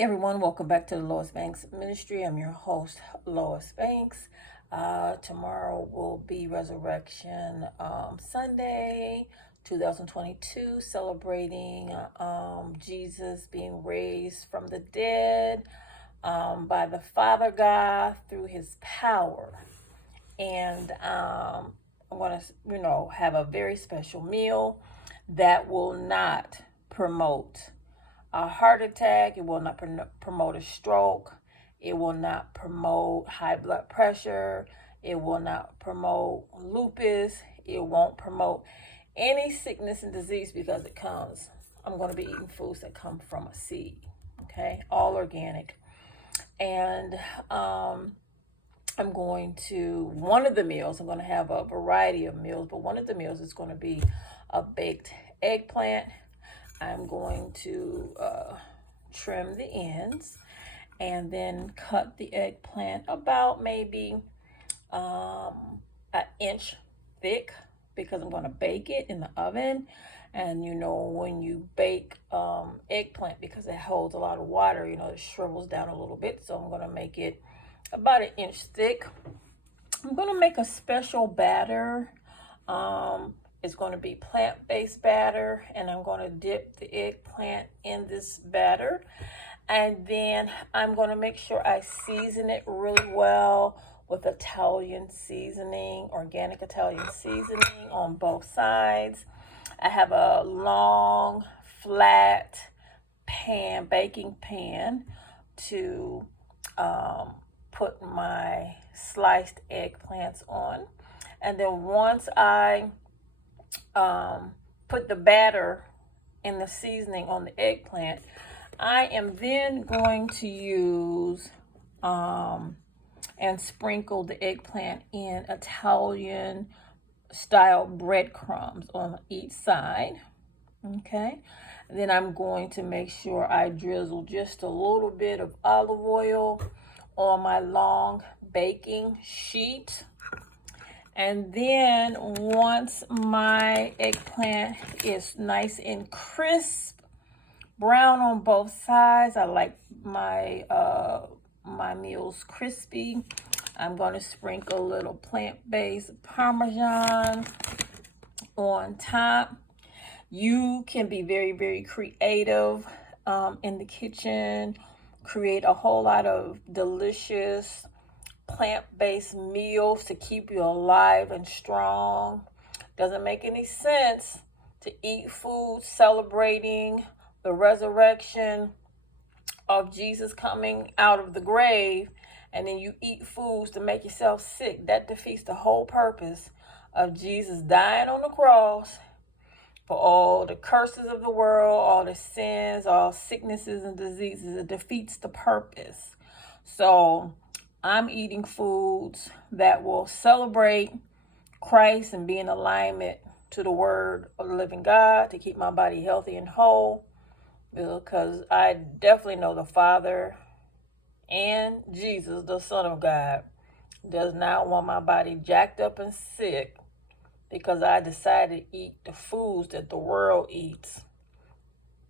Everyone, welcome back to the Lois Banks Ministry. I'm your host, Lois Banks. Tomorrow will be Resurrection Sunday, 2022, celebrating Jesus being raised from the dead by the Father God through his power. And I'm going to, have a very special meal that will not promote a heart attack. It will not promote a stroke. It will not promote high blood pressure. It will not promote lupus. It won't promote any sickness and disease because I'm going to be eating foods that come from a seed. Okay, all organic. And one of the meals, I'm going to have a variety of meals, but one of the meals is going to be a baked eggplant. I'm going to trim the ends and then cut the eggplant about maybe an inch thick because I'm going to bake it in the oven. And when you bake eggplant, because it holds a lot of water, it shrivels down a little bit. So I'm going to make it about an inch thick. I'm going to make a special batter. It's going to be plant-based batter, and I'm going to dip the eggplant in this batter. And then I'm going to make sure I season it really well with Italian seasoning, organic Italian seasoning on both sides. I have a long, flat baking pan to put my sliced eggplants on. And then once I put the batter in the seasoning on the eggplant, I am then going to use and sprinkle the eggplant in Italian style breadcrumbs on each side. Okay, and then I'm going to make sure I drizzle just a little bit of olive oil on my long baking sheet. And then once my eggplant is nice and crisp, brown on both sides, I like my meals crispy, I'm going to sprinkle a little plant-based Parmesan on top. You can be very, very creative in the kitchen, create a whole lot of delicious plant-based meals to keep you alive and strong. Doesn't make any sense to eat food celebrating the resurrection of Jesus coming out of the grave, and then you eat foods to make yourself sick. That defeats the whole purpose of Jesus dying on the cross for all the curses of the world, all the sins, all sicknesses and diseases. It defeats the purpose. So I'm eating foods that will celebrate Christ and be in alignment to the word of the living God to keep my body healthy and whole, because I definitely know the Father and Jesus, the Son of God, does not want my body jacked up and sick because I decided to eat the foods that the world eats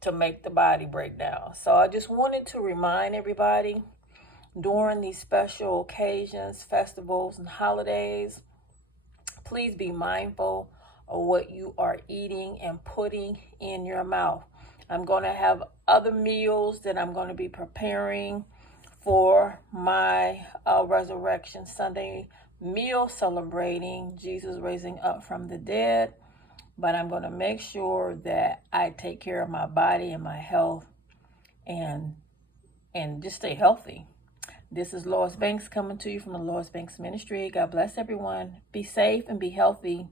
to make the body break down. So I just wanted to remind everybody during these special occasions, festivals, and holidays, please be mindful of what you are eating and putting in your mouth. I'm going to have other meals that I'm going to be preparing for my Resurrection Sunday meal celebrating Jesus raising up from the dead. But I'm going to make sure that I take care of my body and my health and just stay healthy. This is Lois Banks coming to you from the Lois Banks Ministry. God bless everyone. Be safe and be healthy.